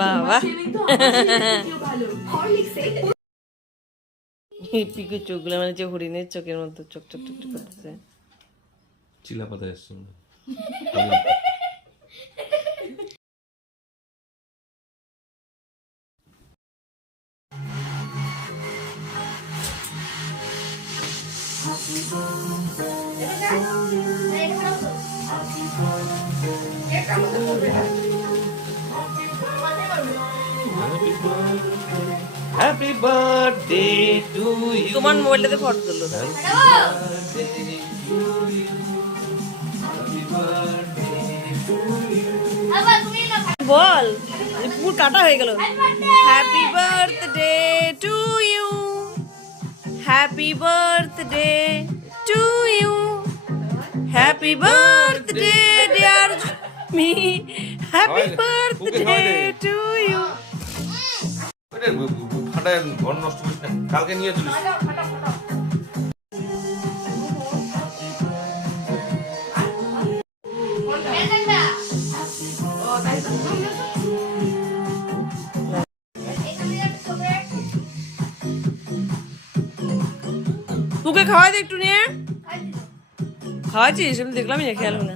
বাবা পিকুর চোখগুলো মানে যে হরিণের চোখের মতো চোখ চোখ চোখ করতেছে। চিলা পাতা এসছে হ্যাপি বার্থডে টু ইউ। তোমার মোবাইলটাতে ফটো তুললো বল, পুরো কাটা হয়ে গেল। Happy birthday to you, happy birthday to you, happy birthday dear me, happy birthday to you. ফাটায় ঘর নষ্ট করিস না, কালকে নিয়ে চলিস। তোকে খাওয়াই দে একটু নিয়ে। খাওয়াইছিস? আমি দেখলামই না, খেয়াল না।